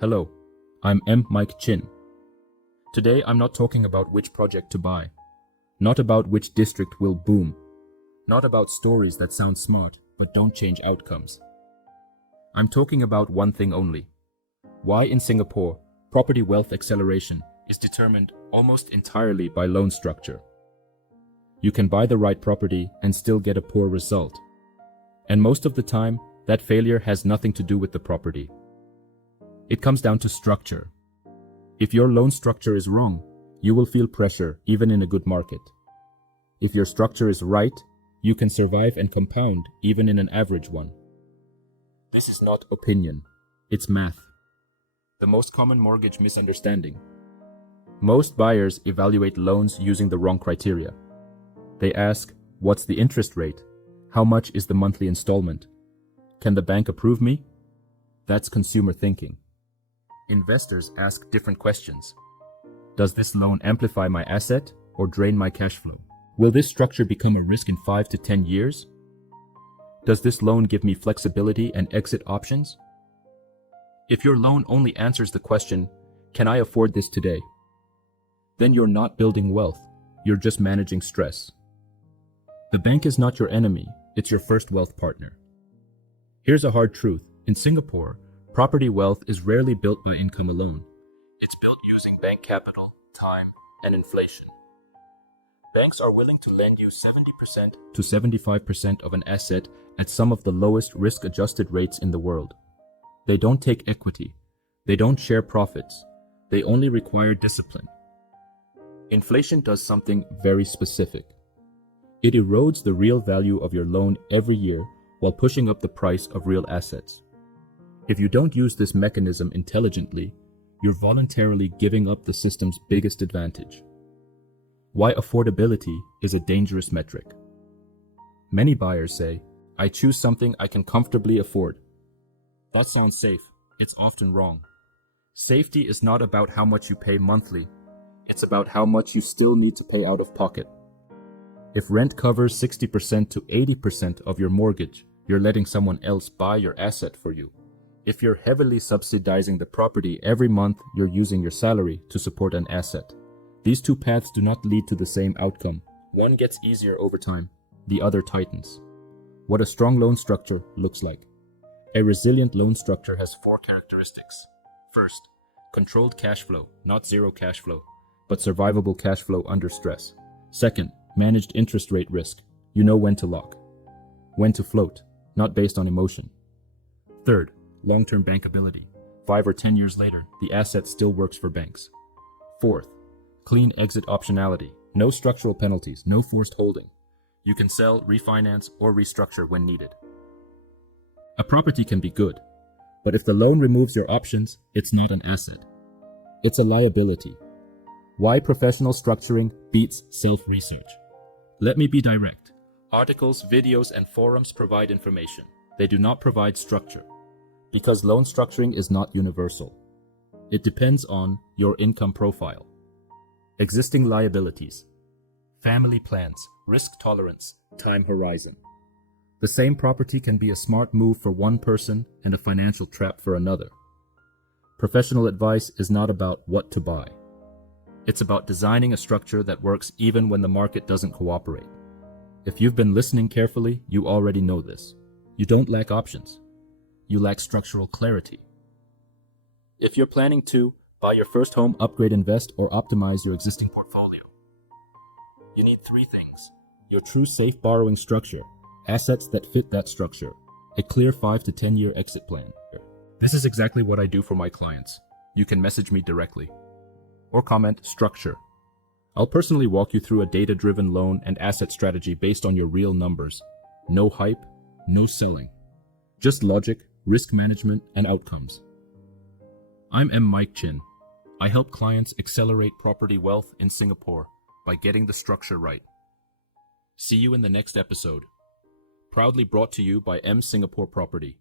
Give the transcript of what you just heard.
Hello, I'm M. Mike Chin. Today I'm not talking about which project to buy, not about which district will boom, not about stories that sound smart but don't change outcomes. I'm talking about one thing only. Why in Singapore, property wealth acceleration is determined almost entirely by loan structure. You can buy the right property and still get a poor result. And most of the time, that failure has nothing to do with the property. It comes down to structure. If your loan structure is wrong, you will feel pressure even in a good market. If your structure is right, you can survive and compound even in an average one. This is not opinion, it's math. The most common mortgage misunderstanding. Most buyers evaluate loans using the wrong criteria. They ask, what's the interest rate? How much is the monthly installment? Can the bank approve me? That's consumer thinking. Investors ask different questions. Does this loan amplify my asset or drain my cash flow? Will this structure become a risk in 5 to 10 years? Does this loan give me flexibility and exit options? If your loan only answers the question, can I afford this today? Then you're not building wealth, you're just managing stress. The bank is not your enemy, it's your first wealth partner. Here's a hard truth. In Singapore, property wealth is rarely built by income alone. It's built using bank capital, time, and inflation. Banks are willing to lend you 70% to 75% of an asset at some of the lowest risk-adjusted rates in the world. They don't take equity. They don't share profits. They only require discipline. Inflation does something very specific. It erodes the real value of your loan every year while pushing up the price of real assets. If you don't use this mechanism intelligently, you're voluntarily giving up the system's biggest advantage. Why affordability is a dangerous metric. Many buyers say, I choose something I can comfortably afford. That sounds safe. It's often wrong. Safety is not about how much you pay monthly. It's about how much you still need to pay out of pocket. If rent covers 60% to 80% of your mortgage, you're letting someone else buy your asset for you. If you're heavily subsidizing the property every month, you're using your salary to support an asset. These two paths do not lead to the same outcome. One gets easier over time, the other tightens. What a strong loan structure looks like. A resilient loan structure has 4 characteristics. First, controlled cash flow, not zero cash flow, but survivable cash flow under stress. Second, managed interest rate risk. You know when to lock, when to float, not based on emotion. Third, long-term bankability. 5 or 10 years later, the asset still works for banks. Fourth, clean exit optionality. No structural penalties, no forced holding. You can sell, refinance, or restructure when needed. A property can be good, but if the loan removes your options, it's not an asset. It's a liability. Why professional structuring beats self-research? Let me be direct. Articles, videos, and forums provide information. They do not provide structure. Because loan structuring is not universal. It depends on your income profile, existing liabilities, family plans, risk tolerance, time horizon. The same property can be a smart move for one person and a financial trap for another. Professional advice is not about what to buy. It's about designing a structure that works even when the market doesn't cooperate. If you've been listening carefully, you already know this. You don't lack options. You lack structural clarity. If you're planning to buy your first home, upgrade, invest, or optimize your existing portfolio, you need 3 things. Your true safe borrowing structure, assets that fit that structure, a clear 5 to 10 year exit plan. This is exactly what I do for my clients. You can message me directly or comment structure. I'll personally walk you through a data-driven loan and asset strategy based on your real numbers. No hype, no selling. Just logic, risk management, and outcomes. I'm M. Mike Chin. I help clients accelerate property wealth in Singapore by getting the structure right. See you in the next episode. Proudly brought to you by M Singapore Property.